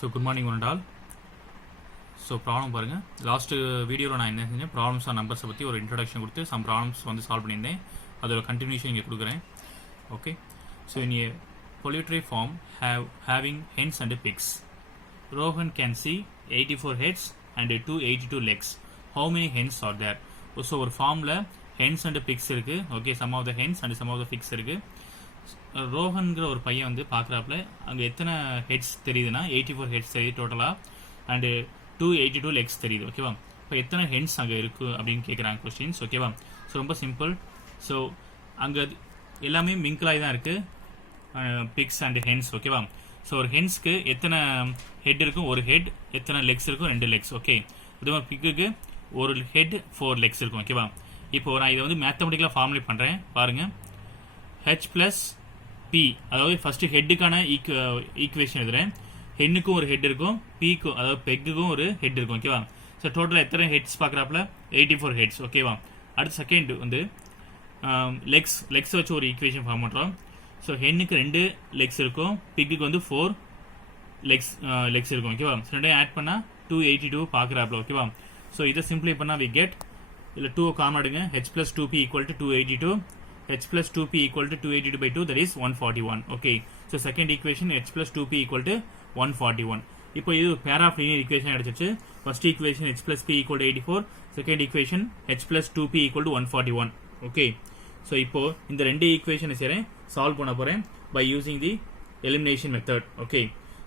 So good morning one all. So problem பாருங்கள். Last வீடியோவில் நான் என்ன செஞ்சேன், ப்ராப்ளம்ஸ் ஆர் நம்பர்ஸை பற்றி ஒரு இன்ட்ரடக்ஷன் கொடுத்து சம் ப்ராப்ளம்ஸ் வந்து சால்வ் பண்ணியிருந்தேன். அதோட கண்டினியூஷன் இங்கே கொடுக்குறேன். Okay, so in A poultry farm having hens and pigs, Rohan can see 84 heads and 282 legs. How many hens are there? So ஒரு ஃபார்மில் ஹென்ஸ் அண்ட் பிக்ஸ் இருக்குது. Okay, some of the hens and some of the pigs இருக்குது. ரோஹன்கிற ஒரு பையன் வந்து பார்க்குறாப்புல அங்கே எத்தனை ஹெட்ஸ் தெரியுதுன்னா 84 ஹெட்ஸ் தெரியுது டோட்டலாக, அண்டு 282 லெக்ஸ் தெரியுது. ஓகேவா, இப்போ எத்தனை ஹென்ஸ் அங்கே இருக்குது அப்படின்னு கேட்குறாங்க கொஸ்டின்ஸ். ஓகேவா, ஸோ ரொம்ப சிம்பிள். ஸோ அங்கே எல்லாமே மிங்கிளாகி தான் இருக்குது, பிக்ஸ் அண்ட் ஹென்ஸ். ஓகேவா, ஸோ ஒரு ஹென்ஸ்க்கு எத்தனை ஹெட் இருக்கும்? ஒரு ஹெட். எத்தனை லெக்ஸ் இருக்கும்? 2 லெக்ஸ். ஓகே, இதே மாதிரி பிக்குக்கு ஒரு ஹெட் 4 லெக்ஸ் இருக்கும். ஓகேவா, இப்போ நான் இதை வந்து மேத்தமெட்டிக்கலாக ஃபார்முலேட் பண்ணுறேன் பாருங்கள். ஹெச் ப்ளஸ் பி, அதாவது ஃபஸ்ட்டு ஹெட்டுக்கான ஈக்குவேஷன் எழுதுறேன். ஹென்னுக்கும் ஒரு ஹெட் இருக்கும், பிக்கும் அதாவது பெக்குக்கும் ஒரு ஹெட் இருக்கும். ஓகேவா, ஸோ டோட்டலாக எத்தனை ஹெட்ஸ் பார்க்குறாப்புல 84 ஹெட்ஸ். ஓகேவா, அடுத்து செகண்ட் வந்து லெக்ஸ் வச்சு ஒரு ஈக்குவேஷன் ஃபார்ம் பண்ணுறோம். ஸோ ஹென்னுக்கு 2 லெக்ஸ் இருக்கும், பிக்குக்கு வந்து 4 லெக்ஸ் இருக்கும். ஓகேவா, ஸோ ரெண்டையும் ஆட் பண்ணால் 282 பார்க்குறாப்புல. ஓகேவா, ஸோ இதை சிம்பிளை பண்ணால் வி கெட், இல்லை 2 காமன் எடுங்க, ஹெச் ப்ளஸ் 2பி equal to 282, h plus 2p equal to 282 by 2, that is 141. Okay, so second equation h plus 2p equal to 141. இப்போ இது pair of linear equation அடிச்சிச்சு. First equation h plus p equal to 84, second equation h plus 2p equal to 141. Okay, so இப்போ இந்த ரெண்டு equation சேரேன் solve பண்ண போறேன் by using the elimination method. Okay,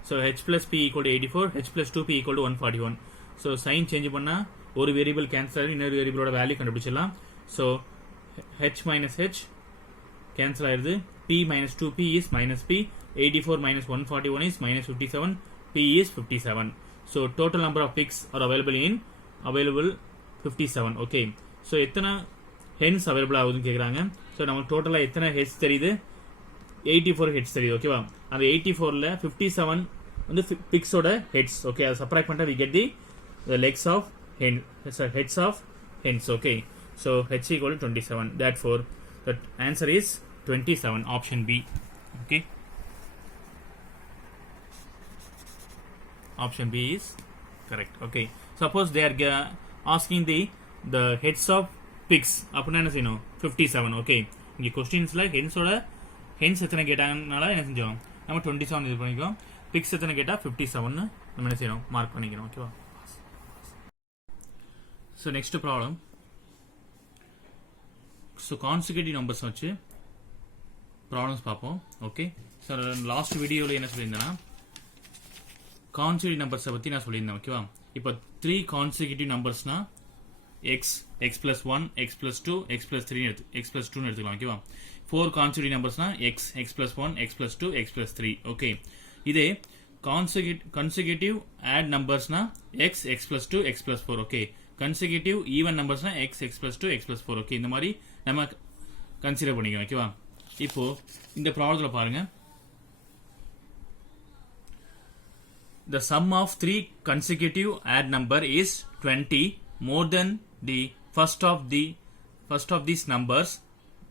so h plus p equal to 84, h plus 2p equal to 141. so sign change பண்ணா ஒரு variable cancel ஆகி இன்னொரு வேரியபிளோட value கண்டுபிடிச்சிடலாம். so h minus h cancel ஆயிருது, p minus 2p is minus p, 84 minus 141 is minus 57, p is 57. so total number of pigs are available 57. okay, so எத்தனை hens available ஆகுதுன்னு கேட்குறாங்க. So நம்ம டோட்டலாக எத்தனை ஹெட்ஸ் தெரியுது? 84 ஹெட்ஸ் தெரியுது. ஓகேவா, அந்த 84ல் 57 வந்து பிக்ஸோட ஹெட்ஸ். ஓகே, அதை சப்ராக்ட் பண்ணிட்டா we get the legs of heads of hens. okay, so h equal to 27. Therefore, the answer is 27, option B. Okay, option B is correct. Okay, suppose they are asking the heads of pigs, அப்படின்னா என்ன செய்யணும்? 57. Okay, இங்கே கொஸ்டின்ஸில் hence எத்தனை கேட்டாங்கனால என்ன செஞ்சோம், நம்ம 27 இது பண்ணிக்கோம். Fix எத்தனை கேட்டால் 57 நம்ம என்ன செய்யணும், மார்க் பண்ணிக்கணும். ஓகேவா, so next problem. So consecutive numbers வச்சு ப்ராப்ளம்ஸ் பார்ப்போம். ஓகே, சார் லாஸ்ட் வீடியோவில் என்ன சொல்லியிருந்தேன்னா கான்சிக்யூட்டிவ் நம்பர்ஸை பற்றி நான் சொல்லியிருந்தேன். ஓகேவா, இப்போ 3 கான்சிக்யூட்டிவ் நம்பர்ஸ்னா x plus 1, x plus 2, x plus 3 x plus 2 எடுத்துக்கலாம். ஓகேவா, 4 கான்சிக்யூட்டிவ் நம்பர்ஸ்னா x plus 1, x plus 2, x plus 3. Okay, இதே கான்சிக்யூட்டிவ் ஆட் நம்பர்ஸ்னா x plus 2, x plus 4. Okay, consecutive even நம்பர்ஸ்னா x plus 2, x plus 4. Okay, இந்த மாதிரி நம்ம கன்சிடர் பண்ணிக்கலாம். ஓகேவா, இப்போ இந்த ப்ராப்ளத்தில் பாருங்க. The sum of 3 consecutive add number is 20 more than the first of these numbers.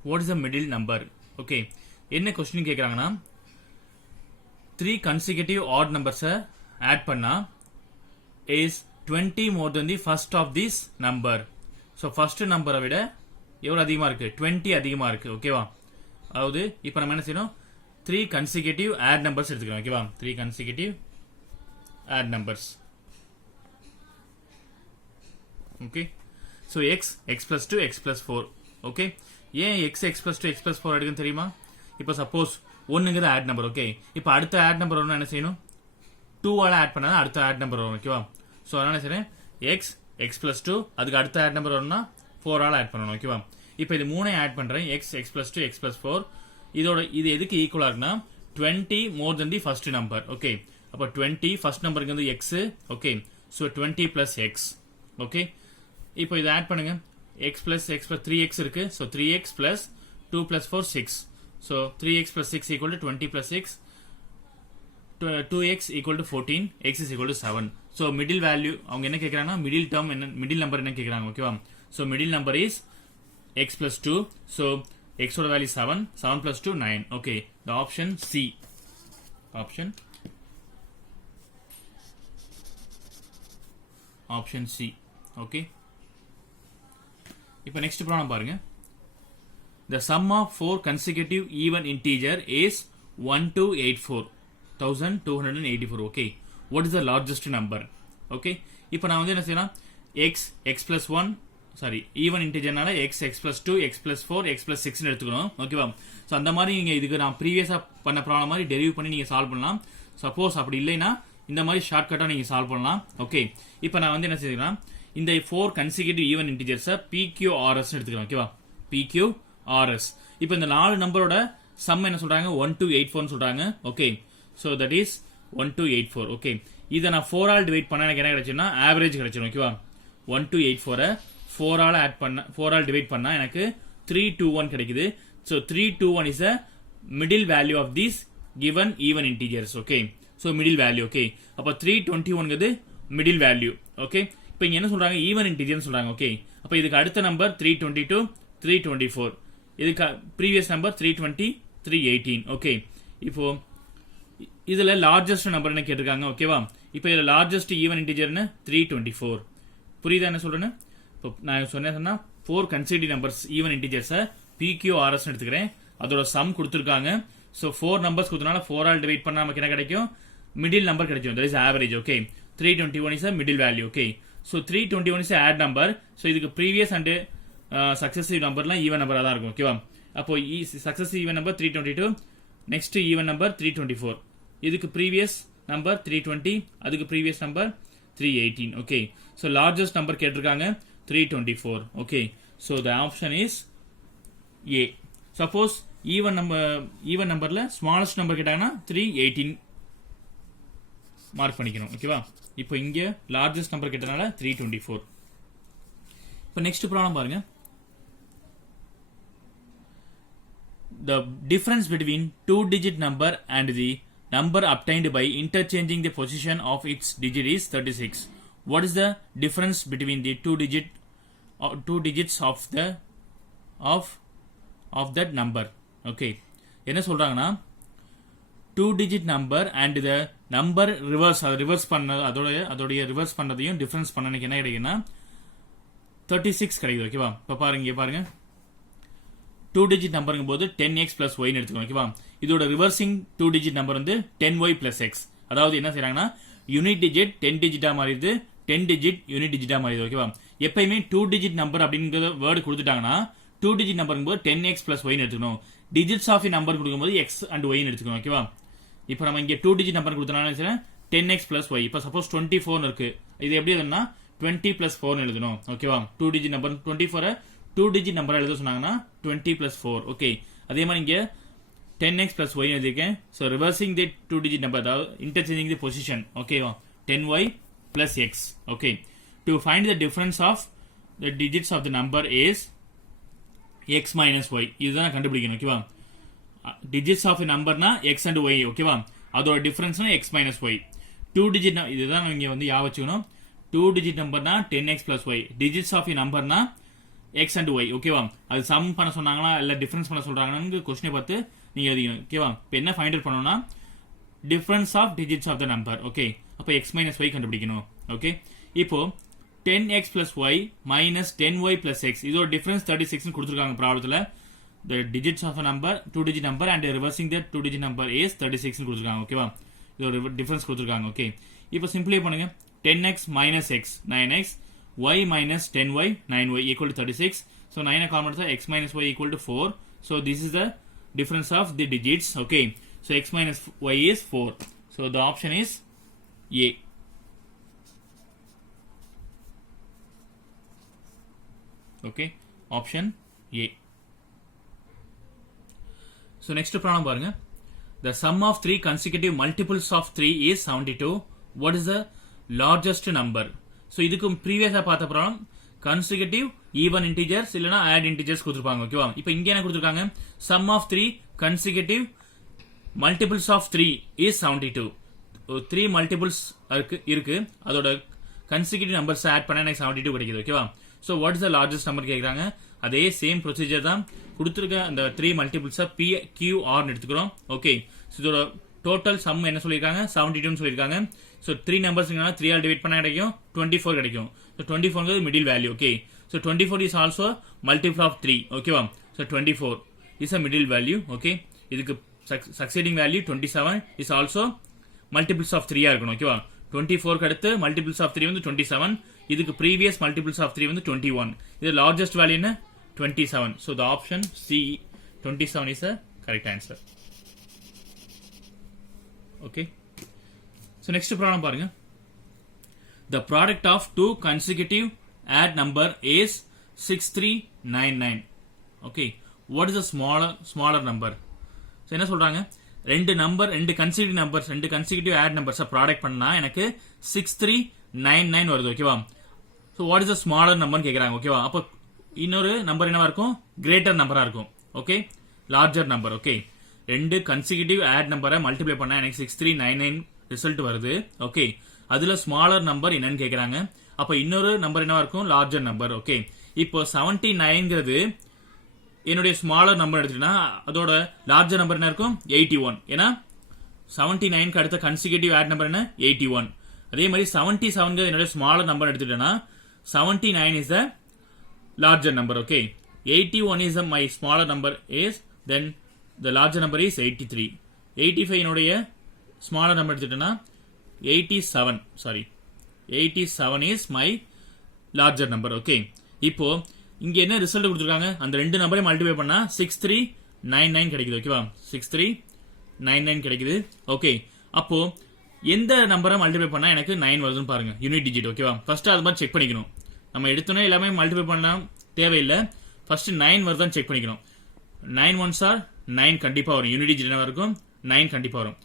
What is the middle number? Okay, என்ன கொஸ்டின் கேட்குறாங்கன்னா 3 consecutive odd numbers ஆட் பண்ணா is 20 more than the first of this number. So first நம்பரை விட எவ்வளோ அதிகமாக இருக்குது? 20 அதிகமாக இருக்குது. ஓகேவா, அதாவது இப்போ நம்ம என்ன செய்யணும், 3 consecutive ஆட் நம்பர்ஸ் எடுத்துக்கிறோம். ஓகேவா, 3 consecutive odd numbers. Okay, so x plus 2, x plus 4. Okay, ஏன் x plus 2, x plus 4 எடுக்குன்னு தெரியுமா? இப்போ சப்போஸ் ஒன்றுங்கிறது ஆட் நம்பர். ஓகே, இப்போ அடுத்த ஆட் நம்பர் வரணும் என்ன செய்யணும், 2ஆல் ஆட் பண்ணால் அடுத்த ஆட் நம்பர் வரும். ஓகேவா, ஸோ அதனால சரி x plus 2 அதுக்கு அடுத்த ஆட் நம்பர் வரணும்னா 4ஆல் ஆட் பண்ணணும். ஓகேவா, இப்போ இது 3 ஆட் பண்ணுறேன், x plus 2, x plus 4. இது எதுக்கு ஈக்குவலாக இருக்குன்னா 20 மோர் தென் தி ஃபர்ஸ்ட் நம்பர். ஓகே, அப்போ 20 ஃபர்ஸ்ட் நம்பருக்கு வந்து x. Okay, so 20 plus x. Okay, இப்போ இதை ஆட் பண்ணுங்க, x plus 3x இருக்கு. So 3x plus 2 plus 4 6. So 3x plus 6 equal to 20 plus 6, 2x equal to 14, x is equal to 7. So middle value அவங்க என்ன கேட்குறாங்கன்னா middle term என்ன, middle number என்ன கேட்குறாங்க. ஓகேவா, so middle number is x plus 2. So x ஓட value 7 plus 2 9. Okay, the option C. Option option C. Okay, இப்போ next problem பாருங்க. The sum of 4 consecutive even integer is 1284 1284. Okay, what is the largest number? Okay, இப்போ நான் வந்து என்ன செய்யலாம், x plus 1 sorry even இன்டிஜர்னால x plus 2 x plus 4 x plus 6 எடுத்துக்கணும். ஓகேவா? ஸோ அந்த மாதிரி நீங்கள் இதுக்கு நான் ப்ரீவியஸாக பண்ண ப்ராப்ளம் மாதிரி டெரிவ் பண்ணி நீங்கள் சால்வ் பண்ணலாம். சப்போஸ் அப்படி இல்லைன்னா இந்த மாதிரி ஷார்ட்கட்டாக நீங்கள் சால்வ் பண்ணலாம். ஓகே, இப்போ நான் வந்து என்ன செய்யலாம், இந்த 4 கன்சிக்யூட்டிவ் ஈவன் இன்டிஜர்ஸை PQRS எடுத்துக்கலாம். ஓகேவா? PQRS. இப்போ இந்த 4 நம்பரோட சம் என்ன சொல்றாங்க, 1284 சொல்றாங்க. Okay, so that is 1284. Okay, இதை நான் 4 ஆல் டிவைட் பண்ண எனக்கு என்ன கிடைச்சுன்னா ஆவரேஜ் கிடைச்சிடும். ஓகேவா? 1284 4 ஆல் ஆட் பண்ண 4 ஆல் டிவைட் பண்ணா எனக்கு 321 கிடைக்குது. So 321 is a middle value of these given even integers. Okay, so middle value. Okay, அப்போ 321 மிடில் வேல்யூ. ஓகே, இப்போ இங்க என்ன சொல்றாங்க, ஈவன் இன்டிஜர்னு சொல்றாங்க. ஓகே, அப்போ இதுக்கு அடுத்த நம்பர் 322 324, இதுக்கு ப்ரீவியஸ் நம்பர் 320 318. ஓகே, இப்போ இதுல லார்ஜஸ்ட் நம்பர் என்ன கேட்டிருக்காங்க. ஓகேவா? இப்போ இதுல லார்ஜஸ்ட் ஈவன் இன்டிஜர்னு 324. புரியுதா என்ன சொல்றேன்னு? இப்போ நான் சொன்னா 4 கன்சிக்யூட்டிவ் நம்பர்ஸ் ஈவன் இன்டிஜர்ஸை PQRS எடுத்துக்கிறேன். அதோட சம் கொடுத்துருக்காங்க. ஸோ 4 நம்பர்ஸ் கொடுத்தனால 4 ஆல் டிவைட் பண்ணா நமக்கு என்ன கிடைக்கும், மிடில் நம்பர் கிடைக்கும். That is average. Okay, 321 is a middle value. Okay, so 321 is add number. So இதுக்கு ப்ரீவியஸ் அண்ட் சக்சஸிவ் நம்பர்லாம் ஈவன் நம்பராக தான் இருக்கும். ஓகேவா? அப்போ successive even number 322, next even number 324, இதுக்கு ப்ரீவியஸ் நம்பர் 320, அதுக்கு previous number 318. Okay, so largest number கேட்டிருக்காங்க 324. Okay, so the option is a. Suppose even நம்பர்ல ஸ்மாலஸ்ட் நம்பர் கேட்டாங்கன்னா 318 மார்க் பண்ணிக்கணும். ஓகேவா? இப்போ இங்க லார்ஜஸ்ட் நம்பர் கேட்டனால 324. இப்போ நெக்ஸ்ட் ப்ராப்ளம் பாருங்க. The difference between 2-digit number and the number obtained by interchanging the position of its digit is 36. What is the difference between the two digits of that number? Okay, என்ன சொல்றாங்கன்னா 2-digit number and the number reverse பண்ண அதோடைய reverse பண்ணதையும் difference பண்ண எனக்கு என்ன கிடைக்குன்னா 36 கிடைக்குது. ஓகேவா? இப்போ பாருங்க 2-digit நம்பருங்கும் போது 10x plus y எடுத்துக்கணும். ஓகேவா? இதோட ரிவர்சிங் 2-digit நம்பர் வந்து 10y plus x. அதாவது என்ன செய்யறாங்கன்னா யூனிட் டிஜிட் 10 டிஜிட்டா மாறிடுது, 10 டிஜிட் யூனிட் டிஜிட்டா மாறிடுது. ஓகேவா? எப்பயுமே 2-digit நம்பர் அப்படிங்கிற வேர்டு கொடுத்துட்டாங்கன்னா 2-digit நம்பருங்கும் போது 10x plus y எடுத்துக்கணும். டிஜிட்ஸ் ஆஃப் நம்பர் கொடுக்கும்போது x and y எடுத்துக்கணும். ஓகேவா? இப்போ நம்ம இங்க 2-digit நம்பர் கொடுத்தனால 10x plus y. இப்போ சப்போஸ் 24 இருக்கு, இது எப்படி எழுதணும்னா 20 plus 4 எழுதணும். ஓகேவா? 2-digit நம்பர் 24 2-digit நம்பர் எழுத சொன்னாங்கன்னா 20 plus 4. ஓகே, அதே மாதிரி இங்க 10x plus y எழுதிருக்கேன். So reversing the 2-digit number, அதாவது இன்டர்சேஞ்சிங் தி பொசிஷன். ஓகேவா? 10y plus x. Okay, to find the difference of the digits of the number is x minus y. இதுதான் கண்டுபிடிக்கணும். ஓகேவா? Digits of நம்பர்னா x and y. ஓகேவா? அதோட டிஃபரன்ஸ்னா x minus y. 2-digit இதுதான் இங்க வந்து யா வச்சுக்கணும். 2-digit நம்பர்னா 10x plus y. Digits of நம்பர்னா x and y. ஓகேவா? அது சம் பண்ண சொன்னாங்களா இல்ல டிஃபரன்ஸ் பண்ண சொல்றாங்கன்னு கொஸ்டினை பார்த்து நீங்க எழுதிக்கணும். ஓகேவா? இப்போ என்ன ஃபைண்ட் அவுட் பண்ணணும்னா difference of digits of the number. Okay, அப்போ x minus y கண்டுபிடிக்கணும். ஓகே, இப்போ 10x plus y minus 10y plus x இதோட டிஃபரன்ஸ் 36 கொடுத்துருக்காங்க ப்ராப்ளத்துல. the digits of a number 2-digit number and reversing that 2-digit number is 36 கொடுத்துருக்காங்க. ஓகேவா? இதோட difference கொடுத்துருக்காங்க. Okay, இப்போ சிம்பிளை பண்ணுங்க. 10x minus x 9x, y minus 10y 9y equal to 36. So 9 common எடுத்தா x minus y equal to 4. So this is the difference of the digits. Okay, so x minus y is 4. So the option is A. Okay, option A. So next problem பாருங்க. The sum of 3 consecutive multiples of 3 is 72. What is the largest number? So இதுக்கும் ப்ரீவியஸா பார்த்த problem consecutive even integers இல்லனா add integers கொடுத்திருப்பாங்க. ஓகேவா? இப்போ இங்க என்ன கொடுத்திருக்காங்க, sum of 3 consecutive multiples of 3 is 72. 3 multiples இருக்கு, அதோட consecutive numbers ஆட் பண்ணா எனக்கு 72 கிடைக்குது. ஓகேவா? So what is the largest number கேக்குறாங்க. அதே சேம் ப்ரொசீஜர் தான் கொடுத்திருக்க. அந்த 3 மல்டிபிள்ஸை PQR எடுத்துக்கிறோம். ஓகே, இதோட டோட்டல் சம் என்ன சொல்லியிருக்காங்க 72 சொல்லியிருக்காங்க. ஸோ 3 நம்பர்ஸ் 3 ஆல் டிவைட் பண்ணால் கிடைக்கும் 24 கிடைக்கும். So 24 middle value. Okay, so 24 is also multiple of 3. ஓகேவா? So 24 is a middle value. Okay, இதுக்கு succeeding value 27 is also multiples of 3 இருக்கணும். ஓகேவா? 24 அடுத்து மல்டிபிள்ஸ் ஆஃப் 3 வந்து 27. இதுக்கு ப்ரீவியஸ் மல்டிபிள்ஸ் ஆஃப் 3 வந்து 21. இது லார்ஜஸ்ட் வேல்யூ என்ன 27. So the option C 27 is a correct answer. Okay, so next problem பாருங்க. The product of two consecutive add number is 6399. Okay, what is the smaller number? So என்ன சொல்றாங்க, ரெண்டு consecutive odd numbers product பண்ணா எனக்கு 6399 வருது. ஓகேவா? So what is the smaller நம்பர்னு கேட்குறாங்க. ஓகேவா? அப்போ இன்னொரு நம்பர் என்னவா இருக்கும், கிரேட்டர் நம்பரா இருக்கும். Okay, larger number. ஓகே, ரெண்டு கன்சிக்யூட்டிவ் ஆட் நம்பரை மல்டிப்ளை பண்ணா எனக்கு 6399 ரிசல்ட் வருது. ஓகே, அதுல ஸ்மாலர் நம்பர் என்னன்னு கேக்குறாங்க. அப்ப இன்னொரு நம்பர் என்னவா இருக்கும், லார்ஜர் நம்பர். ஓகே, இப்போ 79ங்கிறது என்னுடைய ஸ்மாலர் நம்பர் எடுத்துட்டா அதோட லார்ஜர் நம்பர் என்ன இருக்கும் 81. ஏன்னா 79க்கு அடுத்த கன்சிக்யூட்டிவ் ஆட் நம்பர் என்ன 81. அதே மாதிரி 77 என்னுடைய ஸ்மாலர் நம்பர் எடுத்துட்டேன்னா 79 is the larger number. Okay, 81 is my smaller number is then the larger number is 83. 85 என்னுடைய ஸ்மாலர் நம்பர் எடுத்துட்டேன்னா 87 is my larger number. Okay, இப்போ இங்க என்ன ரிசல்ட் கொடுத்துருக்காங்க, அந்த ரெண்டு நம்பரையும் மல்டிப்ளை பண்ணா 6399 கிடைக்குது. ஓகேவா? 6399 கிடைக்குது. ஓகே, அப்போ எந்த நம்பரை மல்டிப்ளை பண்ணா எனக்கு 9 வருதுன்னு பாருங்க, யூனிட் டிஜிட். ஓகேவா? ஃபர்ஸ்ட் அது மாதிரி செக் பண்ணிக்கணும். நம்ம எடுத்தோன்னே எல்லாமே மல்டிப்ளை பண்ணலாம் தேவையில்லை. ஃபர்ஸ்ட் 9 வருதான்னு செக் பண்ணிக்கணும். 9 1s are 9 கண்டிப்பா வரும். யூனிட் டிஜிட் என்ன இருக்கும் 9 கண்டிப்பா வரும்.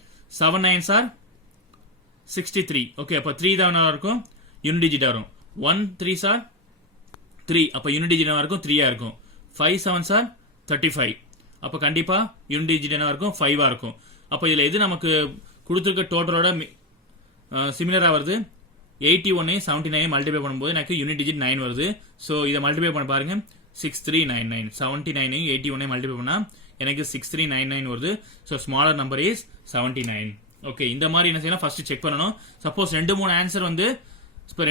7 9s are 63. ஓகே, அப்ப 3 தான் இருக்கும், யூனிட் டிஜிட் வரும். 1 3s are 3, அப்ப யூனிட் டிஜிட் என்ன இருக்கும் 3 இருக்கும். 5 7s are 35, அப்ப கண்டிப்பா யூனிட் டிஜிட் என்ன இருக்கும் 5 இருக்கும். அப்ப இதுல எது நமக்கு கொடுத்திருக்க டோட்டலோட சிமிலரா வருது, 81 79 மல்டிப்ளை பண்ணும்போது எனக்கு யூனிட் டிஜிட் 9 வருது. ஸோ இதை மல்டிப்ளை பண்ண பாருங்க, 6399. 79 81 மல்டிப்ளை பண்ணா எனக்கு 6399 வருது. So smaller number is 79. Okay, இந்த மாதிரி என்ன செய்யலாம், ஃபர்ஸ்ட் செக் பண்ணணும். சப்போஸ் 2-3 ஆன்சர் வந்து இப்போ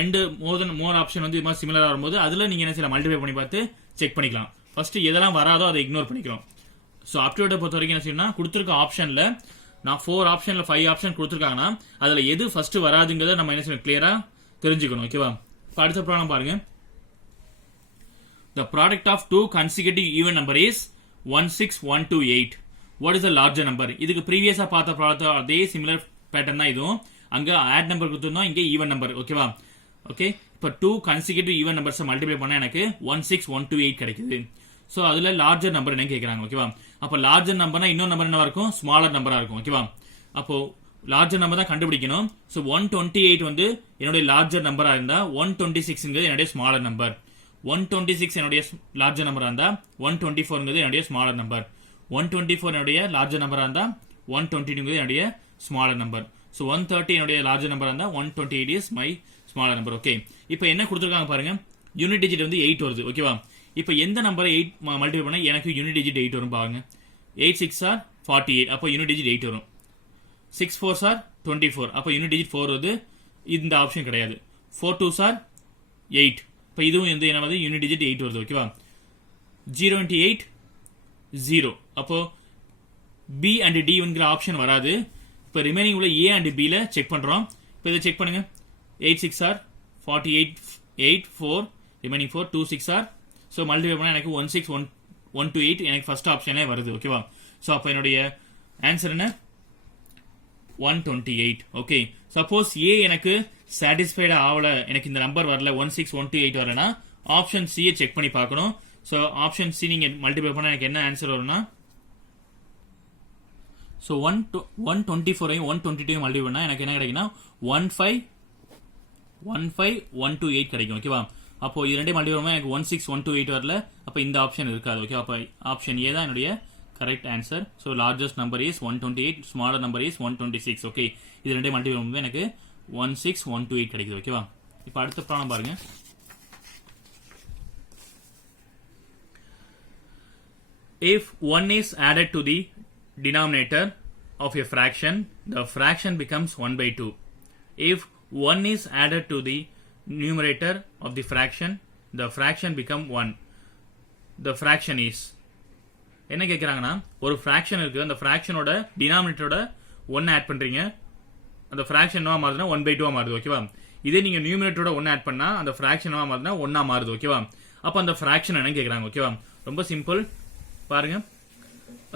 மோர் ஆப்ஷன் வந்து இது மாதிரி சிமிலரா வரும்போது அதுல நீங்க என்ன செய்யலாம், மல்டிப்ளை பண்ணி பார்த்து செக் பண்ணிக்கலாம். ஃபர்ஸ்ட் எதெல்லாம் வராதோ அதை இக்னோர் பண்ணிக்கலாம். ஸோ ஆப்டிடியூட்டை பொறுத்த வரைக்கும் என்ன செய்யணும்னா, கொடுத்துருக்க ஆப்ஷன்ல நான் 4 ஆப்ஷன்ல 5 ஆப்ஷன் கொடுத்துருக்காங்கன்னா அதுல எது ஃபர்ஸ்ட் வராதுங்கிறத நம்ம என்ன செய்யணும், கிளியரா தெரிஞ்சுக்கணும். ஓகேவா? இப்போ அடுத்த ப்ராப்ளம் பாருங்க. The product of two consecutive even number is 16128. What is the larger number? இதுக்கு ப்ரீவியஸா பார்த்த ப்ராப்ளத்தை அதே சிமிலர் பேட்டர்ன் தான் இதுவும். அங்க ஆட் நம்பர் கொடுத்துருந்தோம், இங்க ஈவன் நம்பர். ஓகேவா? ஓகே, இப்போ 2 consecutive ஈவன் நம்பர்ஸ் மல்டிப்ளை பண்ணா எனக்கு 16128 கிடைக்குது. ஸோ அதுல லார்ஜர் நம்பர் என்ன கேட்கறாங்க. ஓகேவா? அப்போ லார்ஜர் நம்பர்னா இன்னொரு நம்பர் என்னவா இருக்கும், ஸ்மாலர் நம்பரா இருக்கும். ஓகேவா? அப்போ லார்ஜர் நம்பர் தான் கண்டுபிடிக்கணும். ஸோ 128 வந்து என்னுடைய லார்ஜர் நம்பரா இருந்தா 126 என்னுடைய ஸ்மாலர் நம்பர். 126 என்னுடைய லார்ஜர் நம்பரா இருந்தா 124 என்னுடைய ஸ்மாலர் நம்பர். 124 என்னுடைய லார்ஜர் நம்பரா இருந்தா 122 என்னுடைய ஸ்மாலர் நம்பர். ஸோ 130 என்னுடைய லார்ஜர் நம்பரா இருந்தா 128 is my smaller number. Okay, இப்போ என்ன கொடுத்துருக்காங்க பாருங்க, யூனிட் டிஜிட் வந்து 8 வருது. ஓகேவா? இப்போ எந்த நம்பரை 8 மல்டிப்ளை பண்ணா எனக்கு யூனிட் டிஜிட் 8 வரும் பாருங்க. 8 6 are 48, அப்போ யூனிட் டிஜிட் 8 வரும். 6 4s are 24, அப்போ யூனிட் டிஜிட் 4 வருது. இந்த ஆப்ஷன் கிடையாது. 4 2s are 8, இப்போ இதுவும் வந்து என்ன வருது, யூனிட் டிஜிட் 8 வருது. ஓகேவா? 0 into 8 0, அப்போ பி அண்ட் டி என்கிற ஆப்ஷன் வராது. இப்போ ரிமைனிங் உள்ள ஏ அண்ட் பில செக் பண்றோம். இப்போ இதை செக் பண்ணுங்க. 8 6 are 48 8 4 remaining 4 2 6 are, so multiply பண்ணா எனக்கு 16128 எனக்கு ஃபர்ஸ்ட் ஆப்ஷனே வருது. ஓகேவா? ஸோ அப்போ என்னுடைய ஆன்சர் என்ன 128. ஓகே, சப்போஸ் ஏ எனக்கு சாட்டிஸ்ஃபைடா ஆகல, எனக்கு இந்த நம்பர் வரல 16128 வரலனா ஆப்ஷன் சியை செக் பண்ணி பார்க்கணும். ஸோ ஆப்ஷன் சி நீங்க மல்டிப்ளை பண்ணா எனக்கு என்ன ஆன்சர் வரும்னா, ஸோ 124 122 மல்டிப்ளை பண்ணா எனக்கு என்ன கிடைக்குன்னா 15128 கிடைக்கும். ஓகேவா? அப்போ இது ரெண்டே மல்டிப்ளை பண்ணா எனக்கு 16128 வரல, அப்போ இந்த ஆப்ஷன் இருக்காது. ஓகே, அப்போ ஆப்ஷன் ஏ தான் என்னுடைய correct answer. So largest number is 128, smaller number is 126. Okay, இது ரெண்டே மல்டிப்ளை பண்ணும்போது எனக்கு 16128 கிடைக்குது. ஓகேவா? இப்போ அடுத்த ப்ராப்ளம் பாருங்க. If 1 is added to the denominator, of a fraction, the fraction becomes 1 by 2. If 1 is added to the numerator of the fraction become 1. The fraction is என்ன கேட்குறாங்கன்னா ஒரு ஃப்ராக்ஷன் இருக்குது, அந்த ஃப்ராக்ஷனோட டினாமினேட்டரோட 1 ஆட் பண்ணுறீங்க, அந்த ஃப்ராக்ஷன் என்னவா மாறுதுன்னா 1/2 மாறுது. ஓகேவா? இதே நீங்கள் நியூமினேட்டரோட 1 ஆட் பண்ணால் அந்த ஃப்ராக்ஷன் என்னவா மாறுதுன்னா 1 மாறுது. ஓகேவா? அப்போ அந்த ஃப்ராக்ஷன் என்ன கேட்குறாங்க. ஓகேவா? ரொம்ப சிம்பிள் பாருங்க.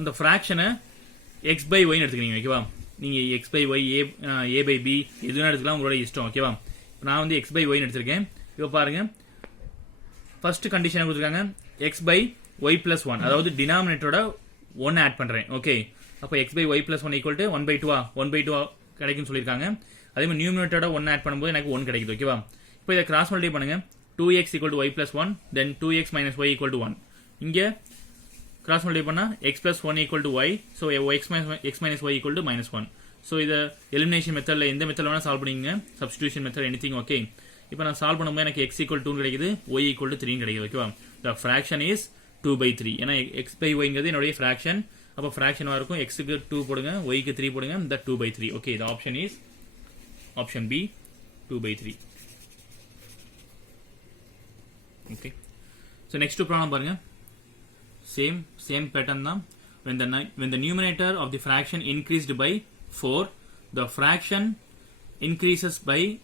அந்த ஃப்ராக்ஷனை எக்ஸ் பை ஒய்னு எடுத்துக்கிறீங்க. ஓகேவா? நீங்கள் x by y a by b எதுனா எடுத்துக்கலாம், உங்களோட இஷ்டம். ஓகேவா? நான் வந்து எக்ஸ் பை ஒய்னு எடுத்திருக்கேன். இப்போ பாருங்க, ஃபர்ஸ்ட் கண்டிஷன் கொடுத்துருக்காங்க எக்ஸ் பை ஒய் பிளஸ் 1, அதாவது டினாமினேட்டரோட 1 ஆட் பண்ணுறேன். ஓகே, அப்போ x by y plus 1 equal to 1/2 கிடைக்கும்னு சொல்லியிருக்காங்க. அதே மாதிரி நியூமினேட்டரோட 1 ஆட் பண்ணும்போது எனக்கு 1 கிடைக்குது. ஓகேவா? இப்போ இதை கிராஸ் மல்டிப்ளை பண்ணுங்க. 2x equal to y plus 1, then 2x minus y equal to 1. இங்கே கிராஸ் மல்டிப்ளை பண்ணால் x plus 1 equal to y, so x minus y equal to -1. So இதை எலிமினேஷன் மெத்தடில் எந்த மெத்தடில் வேணால் சால்வ் பண்ணிங்க, சப்ஸ்டியூஷன் மெத்தட் எனிதிங். ஓகே, இப்போ நான் சால்வ் பண்ணும்போது எனக்கு x ஈக்குவல் 2 கிடைக்குது, y ஈக்குவல் டு 3 கிடைக்குது. ஓகேவா? த ஃப்ராக்ஷன் இஸ் 2/3. ஏன்னா x பை ஒய்ங்கிறது என்னுடைய ஃப்ராக்ஷன். அப்போ ஃப்ராக்ஷனாக இருக்கும், எக்ஸுக்கு 2 போடுங்க, ஒய்க்கு 3 போடுங்க, இந்த 2/3. Okay, the option is option B 2/3. Okay, so next problem பாருங்க. சேம் பேட்டர்ன் தான். when the numerator of the fraction increased by 4, the fraction increases by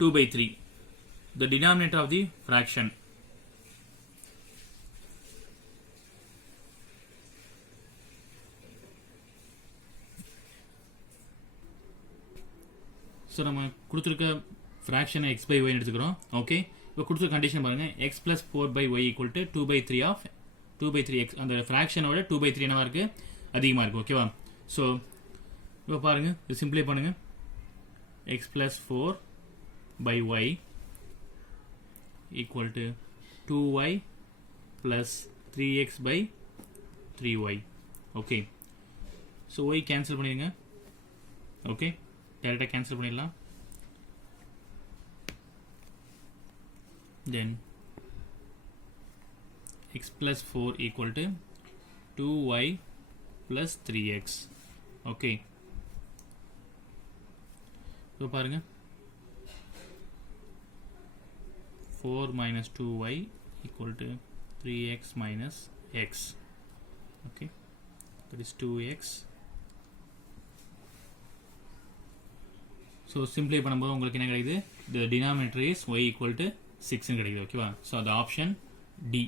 2/3. The denominator of the fraction. So நம்ம கொடுத்துருக்க ஃப்ராக்ஷனை எக்ஸ் பை ஒய்னு எடுத்துக்கிறோம். Okay, இப்போ கொடுத்துருக்க condition பாருங்கள், x plus 4/y equal to 2/3 of 2/3x. அந்த ஃப்ராக்ஷனோட 2/3 என்னவா இருக்குது, அதிகமாக இருக்குது. ஓகேவா? ஸோ இப்போ பாருங்கள், இது சிம்பிளை பண்ணுங்கள். X plus 4/y equal to 2y plus 3x/3y. Okay, so y cancel பண்ணிடுங்க. ஓகே, டேரெக்டாக கேன்சல் பண்ணிடலாம். Then x plus 4 equal to 2y plus 3x. ஓகே, இப்போ பாருங்க, 4 minus 2y equal to 3x minus x. Okay, that is 2x. So சிம்பிளை பண்ணும்போது உங்களுக்கு என்ன கிடைக்குது, the denominator is y equal to 6 கிடைக்குது. ஓகேவா? ஸோ அது option D.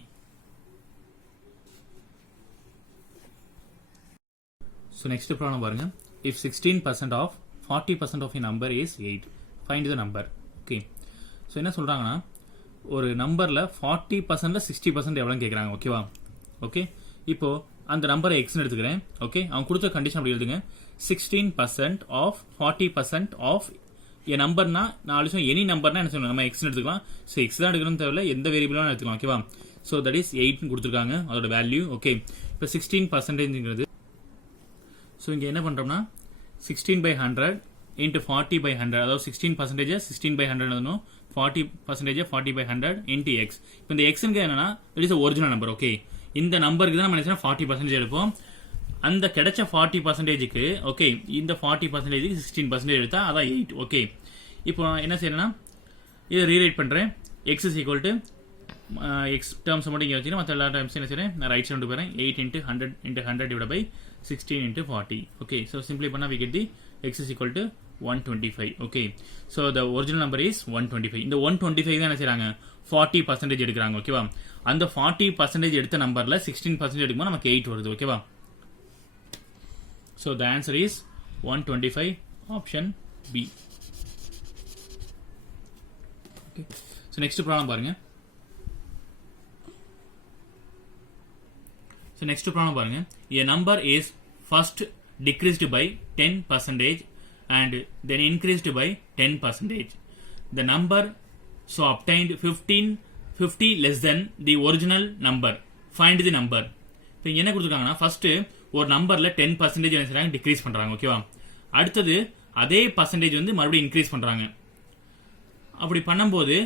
So next problem பாருங்க. if 16% of 40% of a number is 8, find the number. Okay, so என்ன சொல்கிறாங்கன்னா, ஒரு நம்பரில் 40%ல் 60% எவ்வளோன்னு கேட்குறாங்க. ஓகேவா? ஓகே, இப்போது அந்த நம்பரை எக்ஸ்னு எடுத்துக்கிறேன். ஓகே, அவங்க கொடுத்த கண்டிஷன் அப்படி எழுதுங்க. 16% of 40% of a நம்பர்னா, நான் ஆல்சோ எனி நம்பர்னா என்ன சொல்லணும், நம்ம எக்ஸ்னு எடுத்துக்கலாம். ஸோ எக்ஸ் தான் எடுக்கணும்னு தேவையில்ல, எந்த வேரியபிளாக எடுத்துக்கலாம். ஓகேவா? ஸோ தட் இஸ் 8ன்னு கொடுத்துருக்காங்க அதோட வேல்யூ. ஓகே, இப்போ 16%ங்கிறது, ஸோ இங்கே என்ன பண்ணுறோம்னா 16/100 இன்ட்டு 40/100, அதாவது 16% 16/100 எழுதணும், 40% 40/100 இன்ட்டு எக்ஸ். இப்போ இந்த எக்ஸுங்க என்னன்னா, it is original number. Okay, இந்த நம்பருக்கு தான் நம்ம என்ன 40% எடுப்போம். அந்த கிடைச்ச 40%க்கு ஓகே, இந்த 40%க்கு 16% எடுத்தால் அதான் 8. ஓகே, இப்போ என்ன செய்யறேன்னா, இதை ரீரைட் பண்ணுறேன். X is equal to X terms மட்டும் இங்கே வச்சுன்னா மற்ற எல்லா டேர்ம்ஸ் என்ன செய்கிறேன், நான் ரைட் சைடு போகிறேன். 8 × 100 டிவைட் பை 16 × 40. ஓகே, ஸோ சிம்பிளை பண்ணால் we get the x is equal to 125. Okay, so the original number is 125. இந்த 125 தான் என்ன செய்கிறாங்க, 40% எடுக்கிறாங்க. ஓகேவா? அந்த 40% எடுத்த நம்பரில் 16% எடுக்கும்போது நமக்கு 8 வருது. ஓகேவா? So the answer is 125, option B. Okay, so next problem பாருங்க. So next problem பாருங்க. A number is first decreased by 10% and then increased by 10%. The number so obtained 50 less than the original number. Find the number. இப்போ என்ன கொடுத்துருக்காங்கன்னா, first ஒரு நம்பர்ல 10% என்ன செய்றாங்க, degrees பண்றாங்க. ஓகேவா? அடுத்தது அதே பர்சன்டேஜ் வந்து மறுபடியும் இன்க்ரீஸ் பண்றாங்க. அப்படி பண்ணும்போது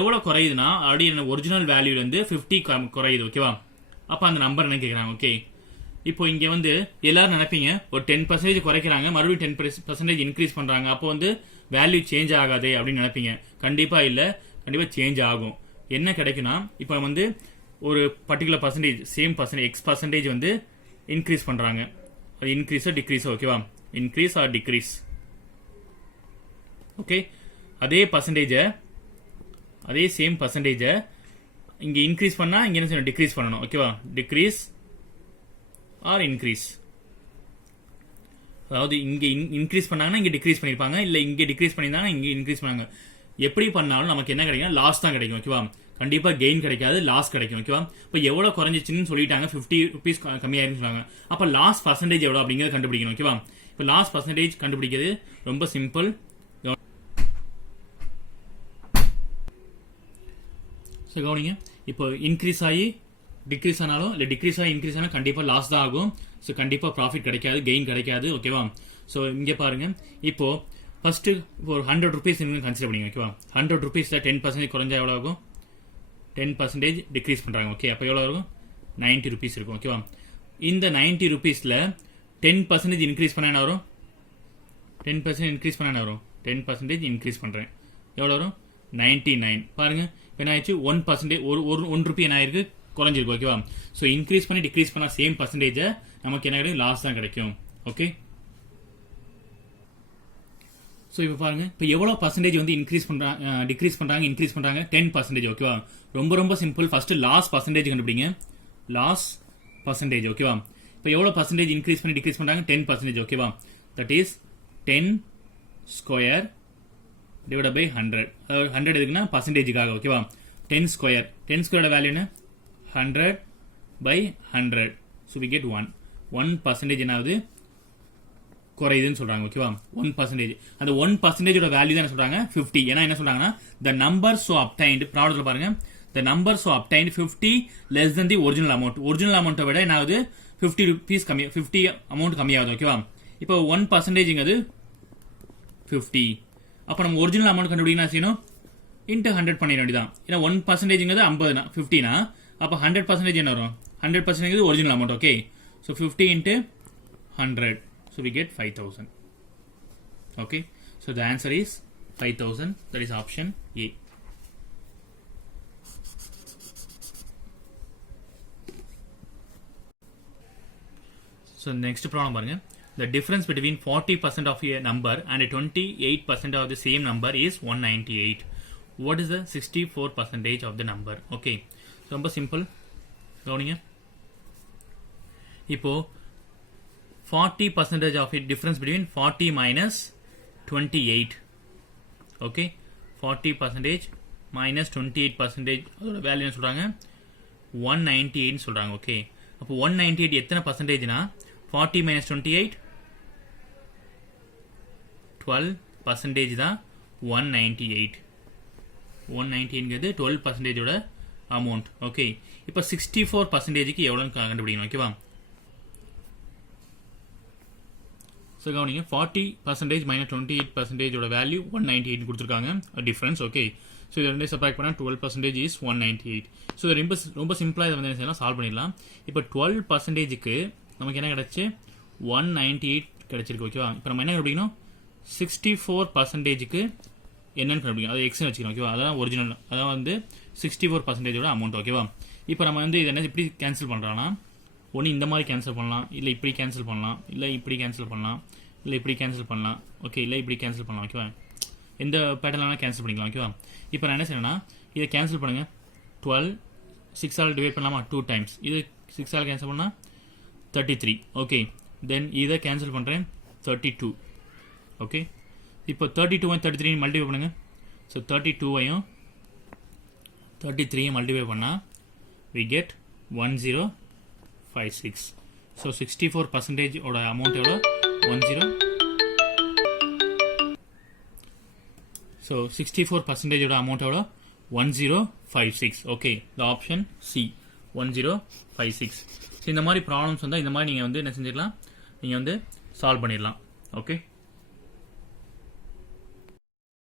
எவ்வளோ குறையுதுன்னா, ஆல்ரெடி ஒரிஜினல் வேல்யூலேருந்து 50 குறையுது. ஓகேவா? அப்போ அந்த நம்பர் என்ன கேட்குறாங்க. ஓகே, இப்போ இங்க வந்து எல்லாரும் நினைப்பீங்க ஒரு 10% குறைக்கிறாங்க மறுபடியும் 10% இன்க்ரீஸ் பண்றாங்க அப்போ வந்து வேல்யூ சேஞ்ச் ஆகாதே அப்படின்னு நினைப்பீங்க. கண்டிப்பா இல்ல, கண்டிப்பா சேஞ்ச் ஆகும். என்ன கிடைக்கும்னா இப்போ வந்து ஒரு particular percentage same percentage X percentage வந்து இன்க்ரீஸ் பண்றாங்க. அது இன்க்ரீஸோ டிக்ரீஸோ ஓகேவா, இன்க்ரீஸ் ஆர் டிக்ரீஸ். ஓகே, அதே பர்சன்டேஜை அதே சேம் பர்சன்டேஜை இங்க இன்க்ரீஸ் பண்ணா இங்க என்ன செய்யணும், டிக்ரீஸ் பண்ணணும். ஓகேவா, டிக்ரீஸ் ஆர் இன்க்ரீஸ். அதாவது இங்க இன்க்ரீஸ் பண்ணாங்கன்னா இங்க டிக்ரீஸ் பண்ணிருப்பாங்க, இல்ல இங்க டிக்ரீஸ் பண்ணிருந்தாங்கன்னா இங்க இன்க்ரீஸ் பண்ணாங்க. எப்படி பண்ணாலும் நமக்கு என்ன கிடைக்கும், லாஸ் தான் கிடைக்கும். ஓகேவா, கண்டிப்பா கெயின் கிடைக்காது, லாஸ் கிடைக்கும். ஓகேவா, இப்போ எவ்வளவு குறைஞ்சிச்சுன்னு சொல்லிட்டாங்க, 50 rupees கம்மியாயிருன்னு சொல்றாங்க. அப்ப லாஸ் பர்சன்டேஜ் எவ்வளவு அப்படிங்கறத கண்டுபிடிக்கணும். ஓகேவா, இப்போ லாஸ் பர்சன்டேஜ் கண்டுபிடிக்கிறது ரொம்ப சிம்பிள். கவனிங்க, இப்போ இன்க்ரீஸ் ஆகி டிக்ரீஸ் ஆனாலும் இல்லை டிக்ரீஸ் ஆகி இன்க்ரீஸ் ஆனால் கண்டிப்பாக லாஸ் தான் ஆகும். ஸோ கண்டிப்பாக ப்ராஃபிட் கிடைக்காது, கெயின் கிடைக்காது. ஓகேவா, ஸோ இங்கே பாருங்க, இப்போ ஃபர்ஸ்ட் ஒரு 100 rupees கன்சிடர் பண்ணிங்க. ஓகேவா, 100 rupeesல 10% குறைஞ்சா எவ்வளோ ஆகும், 10% டிக்ரீஸ் பண்ணுறாங்க. ஓகே, அப்போ எவ்வளோ இருக்கும், 90 rupees இருக்கும். ஓகேவா, இந்த 90 rupeesல 10% இன்க்ரீஸ் பண்ண என்ன வரும், 10% இன்க்ரீஸ் பண்ண என்ன வரும், 10% இன்க்ரீஸ் பண்ணுறேன் எவ்வளோ வரும், 99. பாருங்க இப்போ என்ன ஆயிடுச்சு, 1% ஒரு ரூபி என்ன ஆயிருக்கு, குறைஞ்சிருக்கு. ஓகேவா, ஸோ இன்க்ரீஸ் பண்ணி டிக்ரீஸ் பண்ணா சேம் பர்சன்டேஜை நமக்கு என்ன கிடைக்கும், லாஸ் தான் கிடைக்கும். ஓகே, ஸோ இப்போ பாருங்க, இப்போ எவ்வளோ பர்சன்டேஜ் வந்து இன்க்ரீஸ் பண்றாங்க, டிக்ரீஸ் பண்றாங்க, இன்க்ரீஸ் பண்றாங்க, 10%. ஓகேவா, ரொம்ப சிம்பிள். ஃபர்ஸ்ட் லாஸ் பர்சன்டேஜ் கண்டுபிடிங்க, லாஸ் பர்சன்டேஜ். ஓகேவா, இப்போ எவ்வளோ பர்சன்டேஜ் இன்க்ரீஸ் பண்ணி டிக்ரீஸ் பண்றாங்க, 10%. ஓகேவா, that is 10 square divide by 100. 100 எதுக்குன்னா பர்சன்டேஜுக்காக. ஓகேவா, 10 ஸ்கொயர், 10 ஸ்கொயரோட வேல்யூ என்ன, 100 by 100. ஸோ வி கெட் 1% என்னாவது குறையுதுன்னு சொல்றாங்க. ஓகேவா, 1%. அந்த 1%ஓட வேல்யூ தான் என்ன சொல்றாங்க, 50. ஏன்னா என்ன சொல்றாங்கன்னா, the number so obtained, ப்ராப்ளத்தில் பாருங்க, the number so obtained 50 less than the original amount. Original அமௌண்ட்டை விட என்ன ஆகுது, 50 rupees கம்மி, 50 அமௌண்ட் கம்மியாகுது. ஓகேவா, இப்போ 1%ங்கிறது 50. அப்போ நம்ம ஒரிஜினல் அமௌண்ட் கண்டுபிடிக்கணும் செய்யணும், இன்ட்டு 100 பண்ணிட வேண்டியதான். ஏன்னா 1%ங்கிறது 50 50னா அப்போ 100% என்ன வரும், 100% original amount. Okay, so 50 into 100, so we get 5000. Okay, so the answer is 5000. That is option A. So next problem பாருங்க. The difference between 40% of a number and 28% of the same number is 198. What is the 64% of the number? Okay, ரொம்ப simple. கவனிங்க, இப்போ 40% of it difference between 40 minus 28. Okay, 40% minus 28% அதோட value என்ன சொல்றாங்க, 198 சொல்றாங்க. Okay, அப்போ 198 எத்தனை பர்சன்டேஜ்னா, 40 minus 28 12% தான் 198. 198ங்கிறது 12%ஓட அமௌண்ட். ஓகே, இப்போ 64%க்கு எவ்வளோன்னு கண்டுபிடிக்கணும். ஓகேவா, ஸோ கவனிங்க, 40% மைனஸ் 28%ஓட வேல்யூ 198 கொடுத்துருக்காங்க டிஃபரன்ஸ். ஓகே, ஸோ இது ரெண்டே சப்ராக்ட் பண்ணால் 12% இஸ் 198. ஸோ இது ரொம்ப சிம்பிளாக இதை வந்து என்ன செய்யலாம், சால்வ் பண்ணிடலாம். இப்போ 12%க்கு நமக்கு என்ன கிடச்சி, 198 கிடச்சிருக்கு. ஓகேவா, இப்போ நம்ம என்ன கண்டுபிடிக்கணும், 64%க்கு என்னன்னு கண்டுபிடிக்கணும், அது எக்ஸ்னு வச்சுக்கணும். ஓகேவா, அதான் ஒரிஜினல், அதான் வந்து 64%ஓட அமௌண்ட். ஓகேவா, இப்போ நம்ம வந்து இதை என்ன இப்படி கேன்சல் பண்ணுறோன்னா, ஒன்று இந்த மாதிரி கேன்சல் பண்ணலாம், இல்லை இப்படி கேன்சல் பண்ணலாம், இல்லை இப்படி கேன்சல் பண்ணலாம், இல்லை இப்படி கேன்சல் பண்ணலாம். ஓகே, இல்லை இப்படி கேன்சல் பண்ணலாம். ஓகேவா, எந்த பேட்டர்லாம் கேன்சல் பண்ணிக்கலாம். ஓகேவா, இப்போ நான் என்ன செய்யணும்னா, இதை கேன்சல் பண்ணுங்கள். 12 6ஆல் டிவைட் பண்ணலாமா, 2 times. இது 6ஆல் கேன்சல் பண்ணால் 33. ஓகே, தென் இதை கேன்சல் பண்ணுறேன், 32. ஓகே, இப்போ 32 33 மல்டிஃபை பண்ணுங்க. ஸோ 32ஐயும் 33ஐயும் மல்டிஃபை பண்ணால் வி கெட் 1056. ஸோ 64%ஓட அமௌண்ட் எவ்வளோ, 10. ஸோ 64%ஓட அமௌண்ட் எவ்வளோ, 1056. Okay, the option C 1056. So இந்த மாதிரி ப்ராப்ளம்ஸ் வந்தால் இந்த மாதிரி நீங்கள் வந்து என்ன செஞ்சிடலாம், நீங்கள் வந்து சால்வ் பண்ணிடலாம். ஓகே.